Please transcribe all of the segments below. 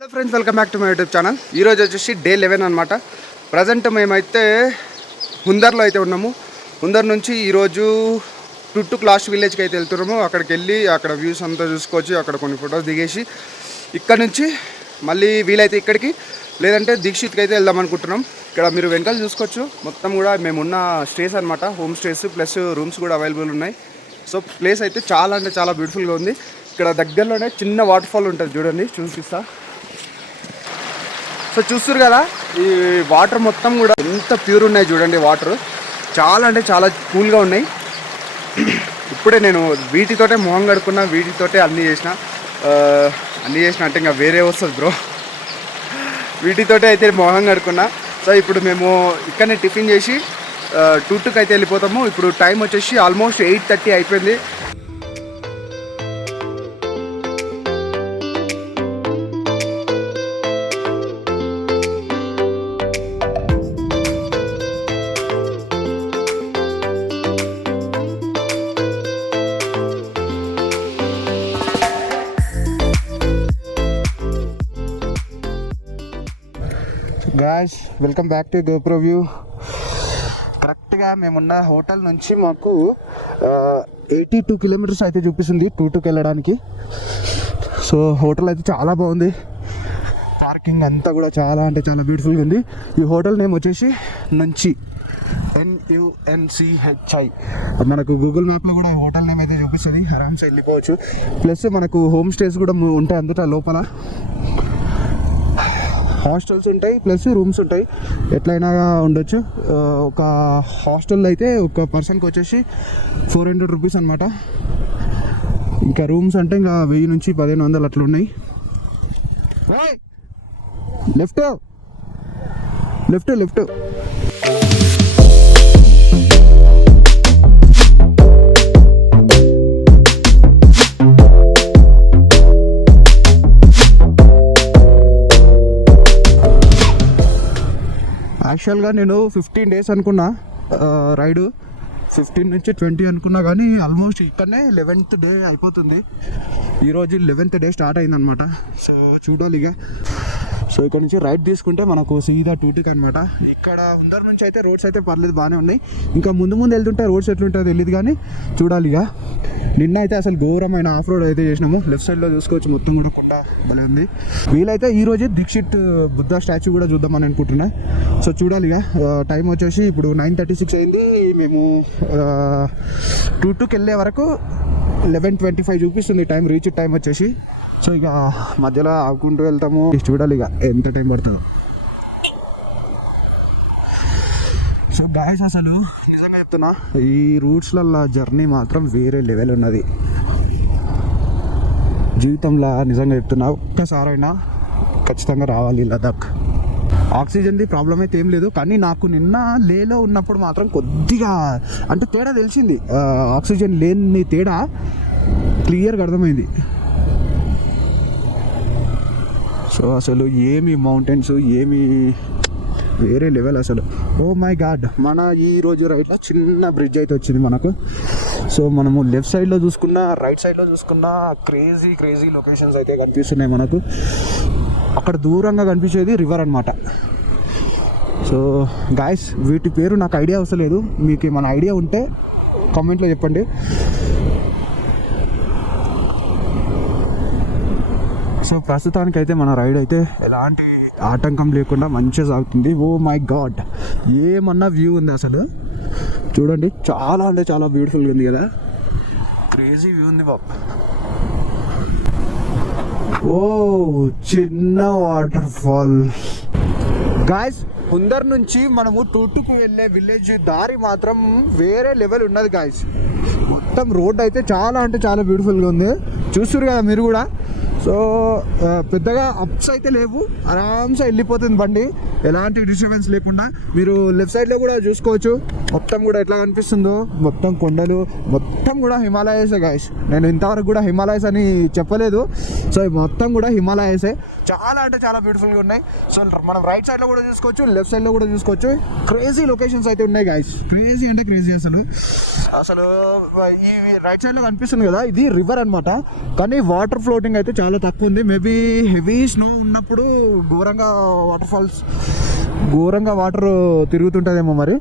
Hello friends, welcome back to my YouTube channel. ఈరోజు వచ్చేసి day 11 అనమాట. ప్రజెంట్ మేమైతే హుందర్లో అయితే ఉన్నాము. హుందర్ నుంచి ఈరోజు టుట్టుక్ లాస్ట్ విలేజ్కి అయితే వెళ్తున్నాము. అక్కడికి వెళ్ళి అక్కడ వ్యూస్ అంతా చూసుకోవచ్చు, అక్కడ కొన్ని ఫొటోస్ దిగేసి ఇక్కడ నుంచి మళ్ళీ వీలైతే ఇక్కడికి లేదంటే దీక్షిత్కి అయితే వెళ్దాం అనుకుంటున్నాం. ఇక్కడ మీరు వెనకాల చూసుకోవచ్చు, మొత్తం కూడా మేమున్న స్టేస్ అనమాట, హోమ్ స్టేస్ ప్లస్ రూమ్స్ కూడా అవైలబుల్ ఉన్నాయి. సో ప్లేస్ అయితే చాలా అంటే చాలా బ్యూటిఫుల్గా ఉంది. ఇక్కడ దగ్గరలోనే చిన్న వాటర్ ఫాల్ ఉంటుంది, చూడండి, చూపిస్తా. సో చూస్తారు కదా, ఈ వాటర్ మొత్తం కూడా ఎంత ప్యూర్ ఉన్నాయి చూడండి. వాటర్ చాలా అంటే చాలా కూల్గా ఉన్నాయి. ఇప్పుడే నేను వీటితోటే మొహం కడుక్కున్నా, వీటితోటే అన్నీ చేసిన అంటే ఇంకా వేరే వస్తుంది బ్రో. వీటితోటే అయితే మొహం కడుక్కున్నా. సో ఇప్పుడు మేము ఇక్కడనే టిఫిన్ చేసి టుట్టుకు అయితే వెళ్ళిపోతాము. ఇప్పుడు టైం వచ్చేసి ఆల్మోస్ట్ 8:30 అయిపోయింది. Guys, welcome back to GoPro view. కరెక్ట్గా మేమున్న హోటల్ నుంచి మాకు 82 కిలోమీటర్స్ అయితే చూపిస్తుంది టుట్టుకు వెళ్ళడానికి. సో హోటల్ అయితే చాలా బాగుంది. పార్కింగ్ అంతా కూడా చాలా అంటే చాలా బ్యూటిఫుల్గా ఉంది. ఈ హోటల్ నేమ్ వచ్చేసి నుంచి NUNCHI. మనకు గూగుల్ మ్యాప్లో కూడా హోటల్ నేమ్ అయితే చూపిస్తుంది. ఆరామ్సే వెళ్ళిపోవచ్చు. ప్లస్ మనకు హోమ్ స్టేస్ కూడా ఉంటాయి అందులో లోపల. హాస్టల్స్ ఉంటాయి ప్లస్ రూమ్స్ ఉంటాయి, ఎట్లయినా ఉండొచ్చు. ఒక హాస్టల్లో అయితే ఒక పర్సన్కి వచ్చేసి 400 రూపీస్ అనమాట. ఇంకా రూమ్స్ అంటే ఇంకా 1000 నుంచి 1500 అట్లా ఉన్నాయి. Left left left. యాక్చువల్గా నేను 15 డేస్ అనుకున్నా రైడు, 15 నుంచి 20 అనుకున్నా, కానీ ఆల్మోస్ట్ ఇక్కడనే 11th డే అయిపోతుంది. ఈరోజు 11th డే స్టార్ట్ అయిందనమాట. సో చూడాలి ఇక. సో ఇక్కడ నుంచి రైడ్ తీసుకుంటే మనకు సీదా టూటికి అనమాట. ఇక్కడ హుందర్ నుంచి అయితే రోడ్స్ అయితే పర్లేదు, బాగానే ఉన్నాయి. ఇంకా ముందు వెళ్తుంటే రోడ్స్ ఎట్లుంటుందో తెలియదు, కానీ చూడాలి ఇక. నిన్న అయితే అసలు ఘోరమైన ఆఫ్ రోడ్ అయితే చేసినాము. లెఫ్ట్ సైడ్లో చూసుకోవచ్చు, మొత్తం కూడా కొండ భలే ఉంది. వీలైతే ఈరోజే దీక్షిత్ బుద్ధ స్టాచ్యూ కూడా చూద్దామని అనుకుంటున్నా. సో చూడాలి ఇక. టైం వచ్చేసి ఇప్పుడు 9:36 అయింది. మేము టుట్టుకి వెళ్ళే వరకు 11:25 చూపిస్తుంది టైం, రీచ్ టైం వచ్చేసి. సో ఇక మధ్యలో ఆగుకుంటూ వెళ్తాము, చూడాలి ఇక ఎంత టైం పడుతుందో. సో గాయస్, అసలు నిజంగా చెప్తున్నా, ఈ రూట్స్లలో జర్నీ మాత్రం వేరే లెవెల్ ఉన్నది జీవితంలో. నిజంగా చెప్తున్నా, ఒక్కసారైనా ఖచ్చితంగా రావాలి లదాఖ్. ఆక్సిజన్ది ప్రాబ్లం అయితే ఏం లేదు, కానీ నాకు నిన్న లేలో ఉన్నప్పుడు మాత్రం కొద్దిగా అంటే తేడా తెలిసింది. ఆక్సిజన్ లేని తేడా క్లియర్గా అర్థమైంది. సో అసలు ఏమి మౌంటైన్స్, ఏమి వేరే లెవెల్ అసలు. ఓ మై గాడ్, మన ఈరోజు రైట్లో చిన్న బ్రిడ్జ్ అయితే వచ్చింది మనకు. సో మనము లెఫ్ట్ సైడ్లో చూసుకున్నా, రైట్ సైడ్లో చూసుకున్నా క్రేజీ లొకేషన్స్ అయితే కనిపిస్తున్నాయి మనకు. అక్కడ దూరంగా కనిపించేది రివర్ అనమాట. సో గాయస్, వీటి పేరు నాకు ఐడియా వస్తలేదు. మీకు ఏమైనా ఐడియా ఉంటే కామెంట్లో చెప్పండి. సో ప్రస్తుతానికైతే మన రైడ్ అయితే ఎలాంటి ఆటంకం లేకుండా మంచిగా సాగుతుంది. ఓ మై గాడ్, ఏమన్నా వ్యూ ఉంది అసలు. చూడండి, చాలా అంటే చాలా బ్యూటిఫుల్గా ఉంది కదా, క్రేజీ వ్యూ ఉంది బాబు. ఓ చిన్న వాటర్ ఫాల్. గాయస్, హుందర్ నుంచి మనము టుట్టుకు వెళ్ళే విలేజ్ దారి మాత్రం వేరే లెవెల్ ఉన్నది గాయస్. మొత్తం రోడ్ అయితే చాలా అంటే చాలా బ్యూటిఫుల్గా ఉంది, చూస్తున్నారు కదా మీరు కూడా. సో పెద్దగా అప్స్ అయితే లేవు, ఆరామ్సే వెళ్ళిపోతుంది బండి. ఎలాంటి డిస్టర్బెన్స్ లేకుండా. మీరు లెఫ్ట్ సైడ్లో కూడా చూసుకోవచ్చు, మొత్తం కూడా ఎట్లా కనిపిస్తుందో, మొత్తం కొండలు, మొత్తం కూడా హిమాలయసే గైస్. నేను ఇంతవరకు కూడా హిమాలయస్ అని చెప్పలేదు. సో మొత్తం కూడా హిమాలయసే. చాలా అంటే చాలా బ్యూటిఫుల్గా ఉన్నాయి. సో మనం రైట్ సైడ్లో కూడా చూసుకోవచ్చు, లెఫ్ట్ సైడ్లో కూడా చూసుకోవచ్చు. క్రేజీ లొకేషన్స్ అయితే ఉన్నాయి గైస్. క్రేజీ అంటే క్రేజీ అసలు. ఈ రైట్ సైడ్లో కనిపిస్తుంది కదా, ఇది రివర్ అనమాట. కానీ వాటర్ ఫ్లోటింగ్ అయితే చాలా తక్కువ ఉంది. మేబీ హెవీ స్నో ఉన్నప్పుడు ఘోరంగా ఘోరంగా వాటర్ తిరుగుతుంటుందేమో మరి.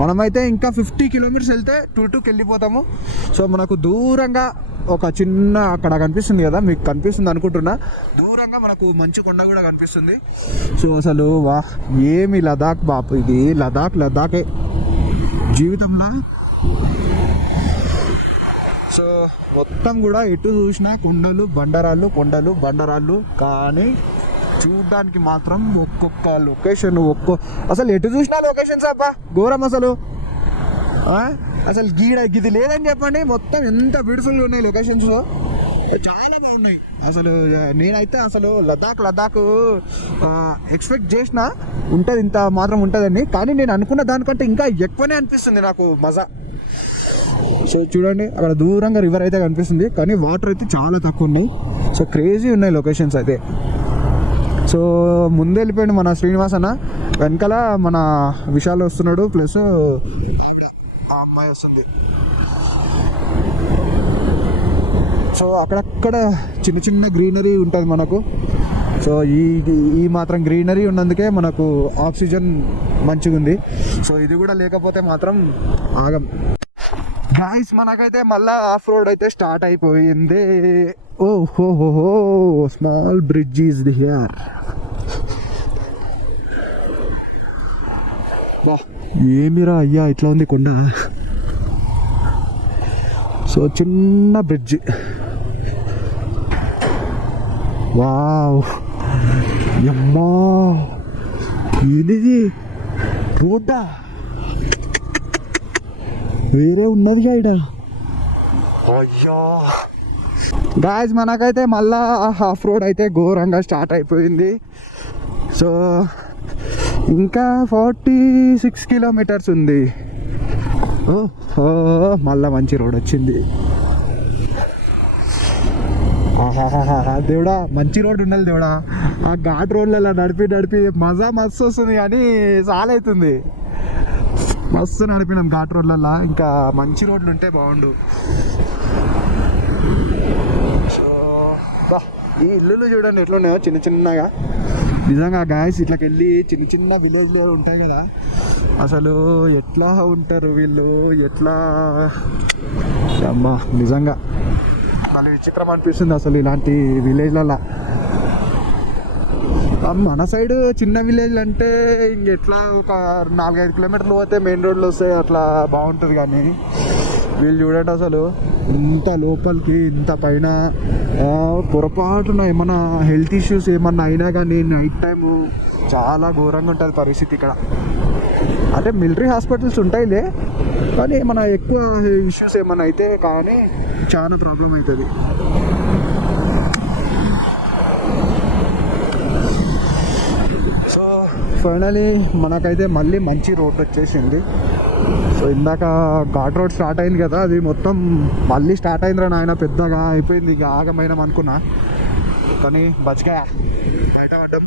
మనమైతే ఇంకా 50 కిలోమీటర్స్ వెళ్తే టూకి వెళ్ళిపోతాము. సో మనకు దూరంగా ఒక చిన్న అక్కడ కనిపిస్తుంది కదా, మీకు కనిపిస్తుంది అనుకుంటున్నా, దూరంగా మనకు మంచు కొండ కూడా కనిపిస్తుంది. సో అసలు వా ఏమి లదాఖ్ బాపు, ఇది లదాఖే జీవితంలో. సో మొత్తం కూడా ఎటు చూసినా కొండలు బండరాళ్ళు. కానీ చూడ్డానికి మాత్రం ఒక్కొక్క లొకేషన్ అసలు ఎటు చూసినా లొకేషన్స్ అబ్బా ఘోరం అసలు. అసలు గిది లేదని చెప్పండి, మొత్తం ఎంత బ్యూటిఫుల్గా ఉన్నాయి లొకేషన్స్, చాలా బాగున్నాయి అసలు. నేనైతే అసలు లదాఖ్ ఎక్స్పెక్ట్ చేసిన ఉంటుంది, ఇంత మాత్రం ఉంటుందని. కానీ నేను అనుకున్న దానికంటే ఇంకా ఎక్కువనే అనిపిస్తుంది నాకు మజా. సో చూడండి, అక్కడ దూరంగా రివర్ అయితే కనిపిస్తుంది, కానీ వాటర్ అయితే చాలా తక్కువ ఉన్నాయి. సో క్రేజీ ఉన్నాయి లొకేషన్స్ అయితే. సో ముందు వెళ్ళిపోయింది మన శ్రీనివాస్ అన్న, వెనకాల మన విశాల్ వస్తున్నాడు, ప్లస్ ఆ అమ్మాయి వస్తుంది. సో అక్కడక్కడ చిన్న గ్రీనరీ ఉంటుంది మనకు. సో ఈ మాత్రం గ్రీనరీ ఉన్నందుకే మనకు ఆక్సిజన్ మంచిగా ఉంది. సో ఇది కూడా లేకపోతే మాత్రం ఆగం గాయ్స్. మనకైతే మళ్ళీ ఆఫ్ రోడ్ అయితే స్టార్ట్ అయిపోయింది. ఓహో స్మాల్ బ్రిడ్జ్ ఈజ్ హియర్. ఏమిరా అయ్యా ఇట్లా ఉంది కొండ. సో చిన్న బ్రిడ్జ్, వావ్ అమ్మా, ఇది రోడ్డా వేరే ఉన్నదిగా ఇడ. గాయ్స్ మనకైతే మళ్ళా హాఫ్ రోడ్ అయితే ఘోరంగా స్టార్ట్ అయిపోయింది. సో ఇంకా 46 కిలోమీటర్స్ ఉంది. మళ్ళా మంచి రోడ్ వచ్చింది. దేవుడా మంచి రోడ్ ఉండాలి దేవుడా. ఆ ఘాట్ రోడ్లలో నడిపి మజా మస్తు వస్తుంది, కానీ చాలా అవుతుంది. మస్తు నడిపినాం ఘాట్ రోడ్లలో, ఇంకా మంచి రోడ్లు ఉంటే బాగుండు. సో ఈ ఇల్లులు చూడండి ఎట్లున్నాయో చిన్నగా. నిజంగా గాయస్ ఇట్లకి వెళ్ళి చిన్న విలేజ్లో ఉంటాయి కదా, అసలు ఎట్లా ఉంటారు వీళ్ళు, ఎట్లా అమ్మా నిజంగా మళ్ళీ విచిత్రం అనిపిస్తుంది అసలు ఇలాంటి విలేజ్లలో. మన సైడ్ చిన్న విలేజ్ అంటే ఇంకెట్లా ఒక 4-5 కిలోమీటర్లు పోతే మెయిన్ రోడ్లు వస్తాయి, అట్లా బాగుంటుంది. కానీ వీళ్ళు చూడండి అసలు ఇంత లోపలికి, ఇంత పైన. పొరపాటున ఏమన్నా హెల్త్ ఇష్యూస్ ఏమన్నా అయినా కానీ నైట్ టైము చాలా ఘోరంగా ఉంటుంది పరిస్థితి ఇక్కడ. అంటే మిలిటరీ హాస్పిటల్స్ ఉంటాయిలే, కానీ ఏమన్నా ఎక్కువ ఇష్యూస్ ఏమన్నా అయితే కానీ చాలా ప్రాబ్లం అవుతుంది. సో ఫైనలీ మనకైతే మళ్ళీ మంచి రోడ్ వచ్చేసింది. సో ఇందాక ఘాట్ రోడ్ స్టార్ట్ అయింది కదా, అది మొత్తం మళ్ళీ స్టార్ట్ అయిందిరా నాయన, పెద్దగా అయిపోయింది. ఇక ఆగమైనాం అనుకున్నా, కానీ బచ్చకాయ బయట పడ్డం.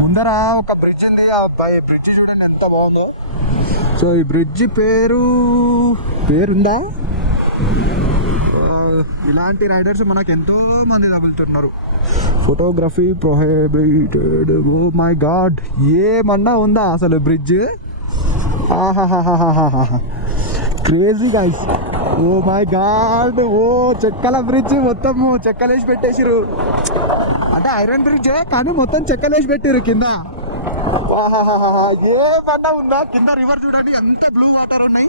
ముందర ఒక బ్రిడ్జ్ ఉంది, ఆ బ్రిడ్జ్ చూడండి ఎంత బాగుందో. సో ఈ బ్రిడ్జ్ పేరుందా, ఇలాంటి రైడర్స్ మనకు ఎంతో మంది తగులుతున్నారు. Photography prohibited. Oh my god, ఏమన్నా ఉందా అసలు బ్రిడ్జ్? ఆహాహాహాహా, crazy guys. Oh my god, ఓ చెక్కల బ్రిడ్జ్, మొత్తం చెక్కలేసి పెట్టేసిరు. అంటే ఐరన్ బ్రిడ్జ్ కానీ మొత్తం చెక్కలేసి పెట్టిరు కింద. ఏ బండ ఉందా కింద రివర్ చూడండి ఎంత బ్లూ వాటర్ ఉన్నాయి.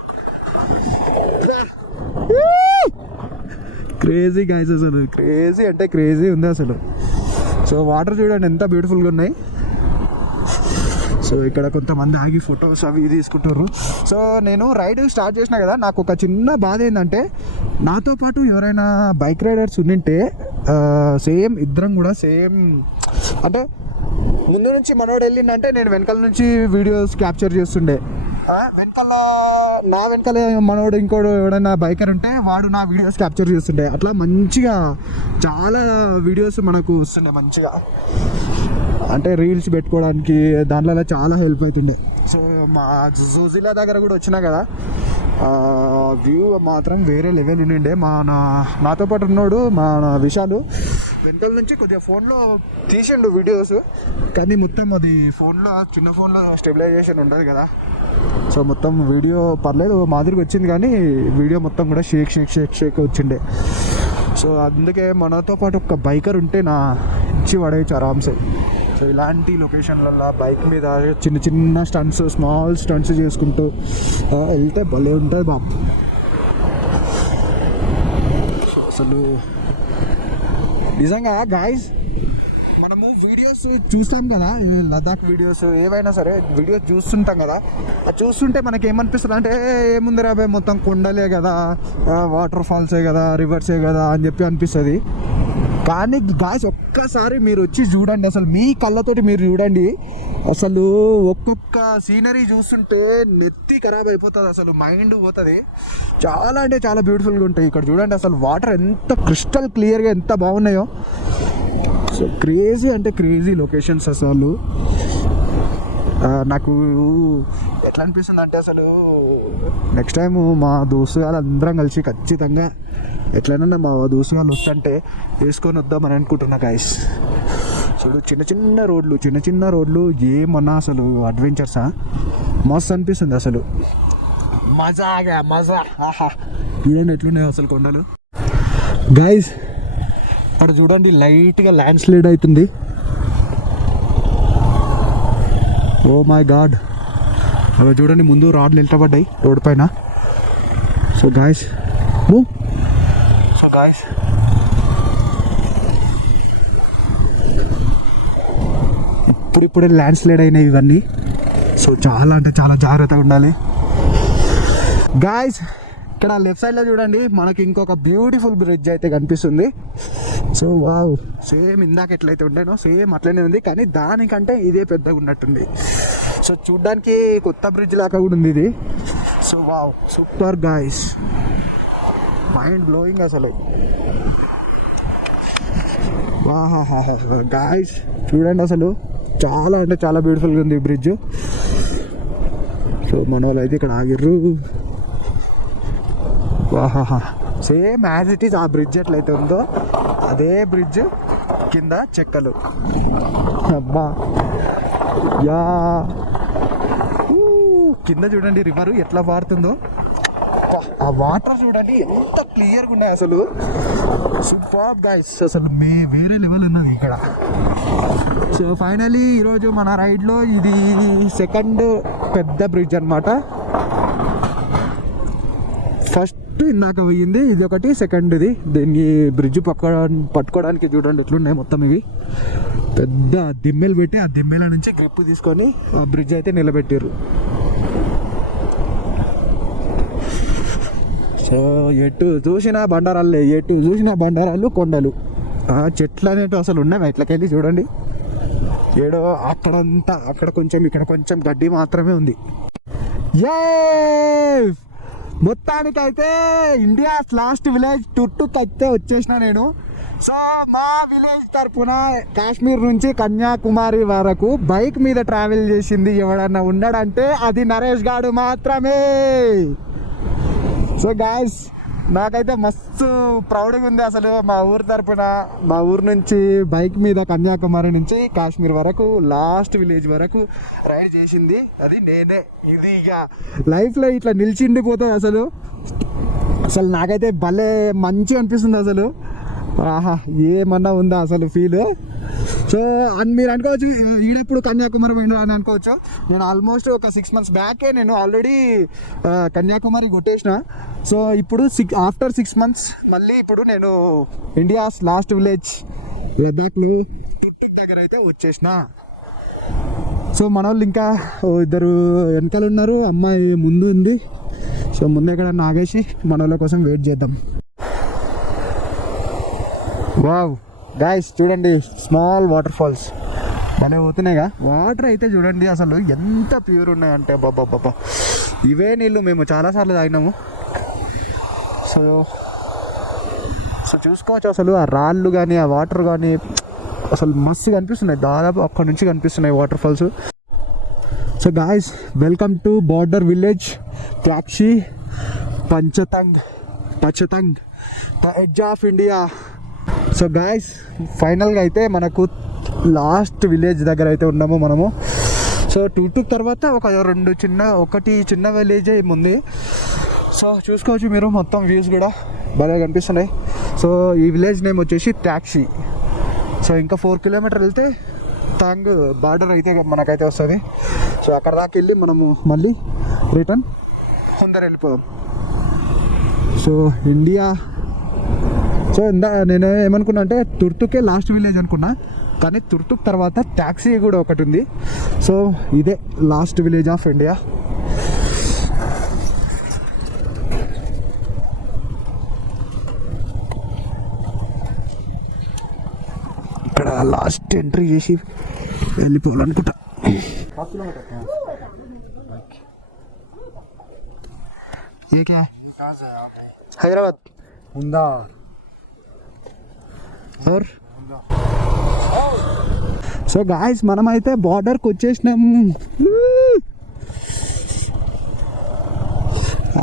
క్రేజీ గైస్ అసలు క్రేజీ అంటే క్రేజీ ఉంది అసలు. సో వాటర్ చూడండి ఎంత బ్యూటిఫుల్గా ఉన్నాయి. సో ఇక్కడ కొంతమంది ఆగి ఫొటోస్ అవి తీసుకుంటారు. సో నేను రైడ్ స్టార్ట్ చేసిన కదా, నాకు ఒక చిన్న బాధ ఏంటంటే నాతో పాటు ఎవరైనా బైక్ రైడర్స్ ఉండింటే సేమ్ ఇద్దరం కూడా సేమ్ అంటే ముందు నుంచి మనోడు వెళ్ళిందంటే నేను వెనకాల నుంచి వీడియోస్ క్యాప్చర్ చేస్తుండే. నా వెనకాల మనోడు ఇంకోడు ఎవడైనా బైకర్ ఉంటే వాడు నా వీడియోస్ క్యాప్చర్ చేస్తుండే. అట్లా మంచిగా చాలా వీడియోస్ మనకు వస్తుండే మంచిగా, అంటే రీల్స్ పెట్టుకోవడానికి దాంట్లో చాలా హెల్ప్ అవుతుండే. సో మా జూజిలా దగ్గర కూడా వచ్చినా కదా, వ్యూ మాత్రం వేరే లెవెల్ ఉండిండే. నాతో పాటు ఉన్నాడు మా విశాలు వెనకాల నుంచి కొద్దిగా ఫోన్లో తీసిండు వీడియోస్, కానీ మొత్తం అది ఫోన్లో చిన్న ఫోన్లో స్టెబిలైజేషన్ ఉండదు కదా. సో మొత్తం వీడియో పర్లేదు మాదిరిగా వచ్చింది, కానీ వీడియో మొత్తం కూడా షేక్ వచ్చిండే. సో అందుకే మనతో పాటు ఒక బైకర్ ఉంటే ఇచ్చి పడేయచ్చు ఆరామ్సే. సో ఇలాంటి లొకేషన్లలో బైక్ మీద చిన్న చిన్న స్టంట్స్ స్మాల్ స్టంట్స్ చేసుకుంటూ వెళ్తే భలే ఉంటుంది బాబు. సో అసలు నిజంగా గాయ్స్ మనము వీడియోస్ చూస్తాం కదా, లదాఖ్ వీడియోస్ ఏవైనా సరే వీడియోస్ చూస్తుంటాం కదా, అది చూస్తుంటే మనకి ఏమనిపిస్తుంది అంటే ఏముంది రాబోయే మొత్తం కొండలే కదా, వాటర్ ఫాల్సే కదా, రివర్సే కదా అని చెప్పి అనిపిస్తుంది. కానీ గాయ్స్ ఒక్కసారి మీరు వచ్చి చూడండి, అసలు మీ కళ్ళతోటి మీరు చూడండి. అసలు ఒక్కొక్క సీనరీ చూస్తుంటే నెత్తి ఖరాబ్ అయిపోతుంది, అసలు మైండ్ పోతుంది. చాలా అంటే చాలా బ్యూటిఫుల్గా ఉంటాయి. ఇక్కడ చూడండి అసలు వాటర్ ఎంత క్రిస్టల్ క్లియర్గా ఎంత బాగున్నాయో. సో క్రేజీ అంటే క్రేజీ లొకేషన్స్ అసలు. నాకు ఎట్లా అనిపిస్తుంది అంటే అసలు నెక్స్ట్ టైం మా దోస్తు గారు అందరం కలిసి ఖచ్చితంగా ఎట్లైనా మా దోస్తు గారు వస్తుంటే వేసుకొని వద్దామని అనుకుంటున్నా గాయస్. అసలు చిన్న చిన్న రోడ్లు ఏమన్నా అసలు అడ్వెంచర్సా మస్తు అనిపిస్తుంది అసలు. మజా ఆహా చూడండి ఎట్లున్నాయి అసలు కొండలు గాయస్. అక్కడ చూడండి లైట్గా ల్యాండ్ స్లైడ్ అవుతుంది. ఓ మై గాడ్, అవి చూడండి ముందు రాడ్లు నిలబడ్డాయి రోడ్ పైన. సో గాయస్ ఇప్పుడే ల్యాండ్ స్లైడ్ అయినాయి ఇవన్నీ. సో చాలా అంటే చాలా జాగ్రత్తగా ఉండాలి గాయస్. ఇక్కడ లెఫ్ట్ సైడ్లో చూడండి మనకి ఇంకొక బ్యూటిఫుల్ బ్రిడ్జ్ అయితే కనిపిస్తుంది. సో వావ్, సేమ్ ఇందాక ఎట్లయితే ఉండేనో సేమ్ అట్లనే ఉంది, కానీ దానికంటే ఇదే పెద్దగా ఉన్నట్టుంది. సో చూడ్డానికి కొత్త బ్రిడ్జ్ లాగా కూడా ఉంది ఇది. So wow super guys, mind blowing అసలు. వాహా గాయస్ చూడండి అసలు చాలా అంటే చాలా బ్యూటిఫుల్గా ఉంది ఈ బ్రిడ్జ్. సో మన వాళ్ళు అయితే ఇక్కడ ఆగిర్రు. వాహా సేమ్ యాజ్ ఇట్ ఈస్ ఆ బ్రిడ్జ్ ఎట్లయితే ఉందో అదే బ్రిడ్జ్ కింద చెక్కలు. అబ్బా యా, కింద చూడండి రివర్ ఎట్లా పారుతుందో, ఆ వాటర్ చూడండి ఎంత క్లియర్గా ఉన్నాయి అసలు. సూపర్ గైస్, అసలు వేరే లెవెల్ ఉన్నది ఇక్కడ. సో ఫైనలీ ఈరోజు మన రైడ్లో ఇది సెకండ్ పెద్ద బ్రిడ్జ్ అనమాట. ఫస్ట్ ఇందాక పోయింది ఇది ఒకటి, సెకండ్ది. దీన్ని బ్రిడ్జ్ పట్టుకోవడానికి చూడండి ఎట్లున్నాయి మొత్తం. ఇవి పెద్ద దిమ్మెలు పెట్టి ఆ దిమ్మెల నుంచి గ్రిప్ తీసుకొని ఆ బ్రిడ్జ్ అయితే నిలబెట్టారు. సో ఎటు చూసిన బండారాలే, ఎటు చూసిన బండారాలు కొండలు, చెట్లు అనేవి అసలు ఉన్నాయి ఇట్లకెళ్ళి చూడండి. ఏడో అక్కడంతా అక్కడ కొంచెం ఇక్కడ కొంచెం గడ్డి మాత్రమే ఉంది. ఏ మొత్తానికైతే ఇండియాస్ లాస్ట్ విలేజ్ టుట్టుకైతే వచ్చేసిన నేను. సో మా విలేజ్ తరపున కాశ్మీర్ నుంచి కన్యాకుమారి వరకు బైక్ మీద ట్రావెల్ చేసింది ఎవడన్నా ఉన్నాడంటే అది నరేష్ గాడు మాత్రమే. సో గాయ్స్ నాకైతే మస్తు ప్రౌడ్గా ఉంది అసలు. మా ఊరు తరపున, మా ఊరు నుంచి బైక్ మీద కన్యాకుమారి నుంచి కాశ్మీర్ వరకు లాస్ట్ విలేజ్ వరకు రైడ్ చేసింది అది నేనే. ఇది ఇక లైఫ్లో ఇట్లా నిలిచిండిపోతుంది అసలు. నాకైతే భలే మంచిగా అనిపిస్తుంది అసలు. ఆహా ఏమన్నా ఉందా అసలు ఫీల్. సో మీరు అనుకోవచ్చు ఈడెప్పుడు కన్యాకుమారి పోయిండు అని అనుకోవచ్చు. నేను ఆల్మోస్ట్ ఒక 6 months బ్యాకే నేను ఆల్రెడీ కన్యాకుమారి కొట్టేసిన. సో ఇప్పుడు ఆఫ్టర్ 6 months మళ్ళీ ఇప్పుడు నేను ఇండియాస్ లాస్ట్ విలేజ్ లద్దాఖ్లో టుక్టుక్ దగ్గర అయితే వచ్చేసిన. సో మన వాళ్ళు ఇంకా ఇద్దరు వెనకాల ఉన్నారు, అమ్మాయి ముందు ఉంది. సో ముందు ఎక్కడ ఆగేసి మన వాళ్ళ కోసం వెయిట్ చేద్దాం. వావ్ గాయ్స్ చూడండి, స్మాల్ వాటర్ ఫాల్స్ భలే పోతున్నాయిగా. వాటర్ అయితే చూడండి అసలు ఎంత ప్యూర్ ఉన్నాయంటే బాబా. ఇవే నీళ్ళు మేము చాలాసార్లు తాగినాము. సో చూసుకోవచ్చు అసలు ఆ రాళ్ళు కానీ ఆ వాటర్ కానీ అసలు మస్తు కనిపిస్తున్నాయి. దాదాపు అక్కడ నుంచి కనిపిస్తున్నాయి waterfalls. So guys welcome to border village ట్యాక్సీ పచతంగ్ the edge of India. So guys ఫైనల్గా అయితే మనకు లాస్ట్ విలేజ్ దగ్గర అయితే ఉన్నాము మనము. సో టుక్టుక్ తర్వాత ఒకటి చిన్న విలేజ్ ఉంది. సో చూసుకోవచ్చు మీరు మొత్తం వ్యూస్ కూడా బాగా కనిపిస్తున్నాయి. సో ఈ విలేజ్ నేమ్ వచ్చేసి ట్యాక్సీ. సో ఇంకా 4 kilometers వెళ్తే తాంగ్ బార్డర్ అయితే మనకైతే వస్తుంది. సో అక్కడ దాకా వెళ్ళి మనము మళ్ళీ రిటర్న్ కొందరు వెళ్ళిపోదాం. So India. సో నేను ఏమనుకున్నా అంటే తుర్తుకే లాస్ట్ విలేజ్ అనుకున్నా, కానీ తుర్తుక్ తర్వాత ట్యాక్సీ కూడా ఒకటి ఉంది. సో ఇదే లాస్ట్ విలేజ్ ఆఫ్ ఇండియా. ఇక్కడ లాస్ట్ ఎంట్రీ చేసి వెళ్ళిపోవాలనుకుంటా. హైదరాబాద్ ఉందా? సో గాయస్ మనమైతే బార్డర్కి వచ్చేసినాం.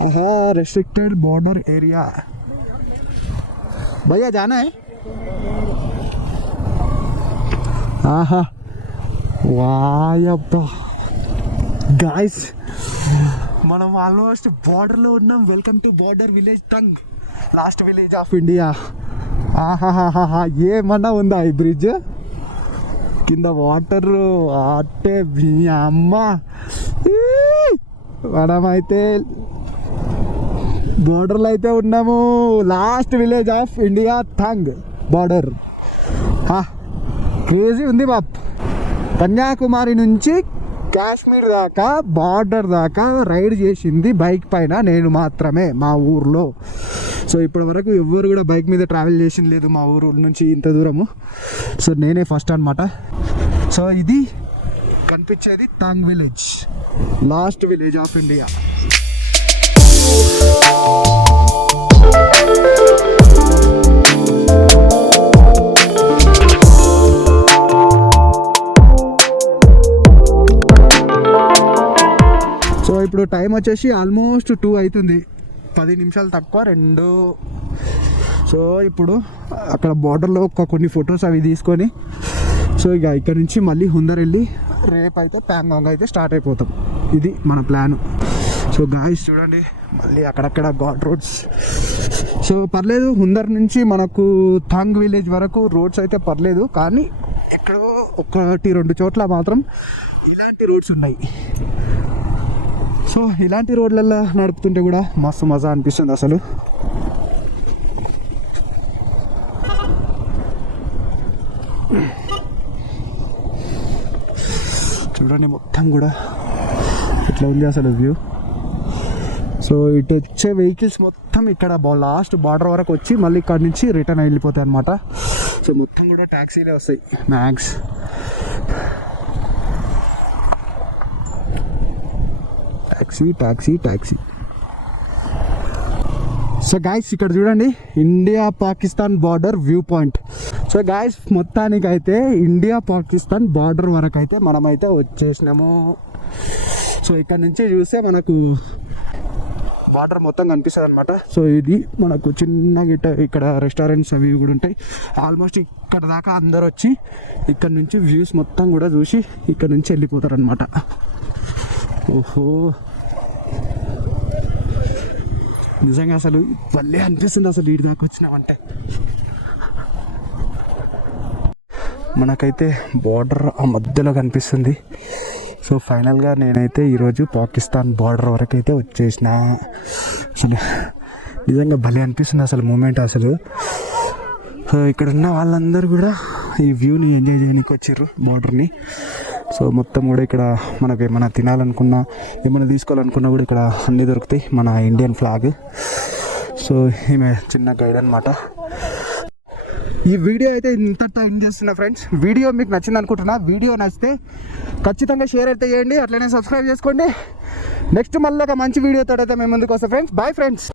ఆహా రెస్ట్రిక్టెడ్ బార్డర్ ఏరియా. భయ్యా జానా హై? ఆహా వాయబ్బా గాయస్ మనం ఆల్మోస్ట్ బార్డర్లో ఉన్నాం. Welcome to border village tongue, last village of India. ఆహాహాహా ఏమన్నా ఉందా ఈ బ్రిడ్జ్ కింద వాటర్ అంటే అమ్మ. మనమైతే బార్డర్లో అయితే ఉన్నాము. Last village of India tongue border. Crazy ఉంది బాప్. కన్యాకుమారి నుంచి కాశ్మీర్ దాకా బార్డర్ దాకా రైడ్ చేసింది బైక్ పైన నేను మాత్రమే మా ఊర్లో. సో ఇప్పటి వరకు ఎవ్వరు కూడా బైక్ మీద ట్రావెల్ చేసింది లేదు మా ఊరు నుంచి ఇంత దూరము. సో నేనే ఫస్ట్ అనమాట. సో ఇది కనిపించేది తాంగ్ village, last village of India. So ఇప్పుడు టైం వచ్చేసి ఆల్మోస్ట్ 2 అవుతుంది, 10 నిమిషాలు తక్కువ 2. సో ఇప్పుడు అక్కడ బార్డర్లో కొన్ని ఫొటోస్ అవి తీసుకొని సో ఇక ఇక్కడ నుంచి మళ్ళీ హుందర్ వెళ్ళి రేపు అయితే ప్యాంగాంగ్ అయితే స్టార్ట్ అయిపోతాం. ఇది మన ప్లాను. సో గాయ్స్ చూడండి మళ్ళీ అక్కడక్కడ ఘాట్ రోడ్స్. సో పర్లేదు, హుందర్ నుంచి మనకు థాంగ్ విలేజ్ వరకు రోడ్స్ అయితే పర్లేదు, కానీ ఎక్కడో 1-2 చోట్ల మాత్రం ఇలాంటి రోడ్స్ ఉన్నాయి. సో ఇలాంటి రోడ్లలో నడుపుతుంటే కూడా మస్తు మజా అనిపిస్తుంది అసలు. చూడండి మొత్తం కూడా ఇట్లా ఉంది అసలు వ్యూ. సో ఇటు వచ్చే వెహికల్స్ మొత్తం ఇక్కడ లాస్ట్ బార్డర్ వరకు వచ్చి మళ్ళీ ఇక్కడ నుంచి రిటర్న్ వెళ్ళిపోతాయి అన్నమాట. సో మొత్తం కూడా ట్యాక్సీలే వస్తాయి మ్యాక్స్. ట్యాక్సీ. సో గాయస్ ఇక్కడ చూడండి India Pakistan border view point. So guys మొత్తానికి అయితే ఇండియా పాకిస్తాన్ బార్డర్ వరకు అయితే మనమైతే వచ్చేసినాము. సో ఇక్కడ నుంచి చూస్తే మనకు బార్డర్ మొత్తం కనిపిస్తుంది అనమాట. సో ఇది మనకు చిన్నగా ఇక్కడ రెస్టారెంట్స్ అవి కూడా ఉంటాయి. ఆల్మోస్ట్ ఇక్కడ దాకా అందరు వచ్చి ఇక్కడ నుంచి వ్యూస్ మొత్తం కూడా చూసి ఇక్కడ నుంచి వెళ్ళిపోతారు అనమాట. ఓహో నిజంగా అసలు భలే అనిపిస్తుంది అసలు వీడి దాకా వచ్చినామంటే. మనకైతే బార్డర్ ఆ మధ్యలో కనిపిస్తుంది. సో ఫైనల్గా నేనైతే ఈరోజు పాకిస్తాన్ బార్డర్ వరకు అయితే వచ్చేసిన. అసలు నిజంగా భలే అనిపిస్తుంది అసలు మూమెంట్ అసలు. సో ఇక్కడ ఉన్న వాళ్ళందరూ కూడా ఈ వ్యూని ఎంజాయ్ చేయడానికి వచ్చారు బార్డర్ని. సో మొత్తం కూడా ఇక్కడ మనకు ఏమైనా తినాలనుకున్నా ఏమైనా తీసుకోవాలనుకున్నా కూడా ఇక్కడ అన్నీ దొరుకుతాయి. మన ఇండియన్ ఫ్లాగ్. సో ఈమె చిన్న గైడ్ అనమాట. ఈ వీడియో అయితే ఇంత టైం చేస్తున్నా ఫ్రెండ్స్. వీడియో మీకు నచ్చింది అనుకుంటున్నా. వీడియో నచ్చితే ఖచ్చితంగా షేర్ అయితే చేయండి, అట్లనే సబ్స్క్రైబ్ చేసుకోండి. నెక్స్ట్ మళ్ళీ ఒక మంచి వీడియోతో అయితే మేము ముందుకు వస్తాం ఫ్రెండ్స్. Bye friends.